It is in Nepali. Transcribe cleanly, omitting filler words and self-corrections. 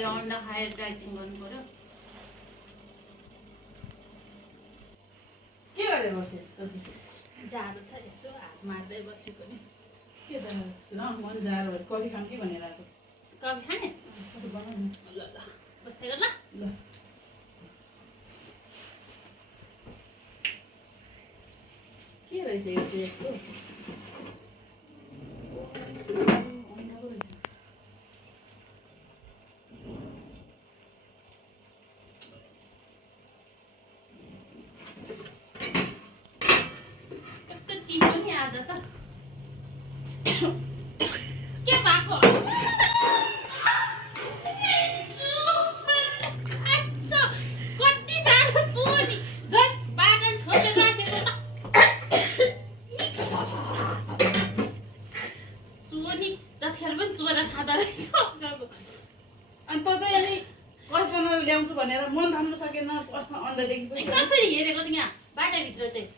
अहिले अन्डा खाएर डाइटिङ गर्नु पर्यो। के गरेर बस्यो जाडो छ यसो हात मार्दै बसेको नि। के त ल मन जाडो भयो कफी खाऊँ कि भनेर आएको कफी खाने? कफी बनाउनु ल ल बस्दै गर ल। ल के रहेछ यो चाहिँ यसको अन्डाको रहेछ। कस्तो चिसो नि आज त। के भएको? कति साह्रो चुहो नि, झन् बागन छोडेर राखेको त। चुहो नि जतिखेर पनि चुहेर खाँदो रहेछ। अनि त चाहिँ अनि कफी बनाएर ल्याउँछु भनेर मन थाम्नु सकेन फर्स्टमा अन्डादेखि पनि कसरी हेरेको त यहाँ बाटाभित्र चाहिँ।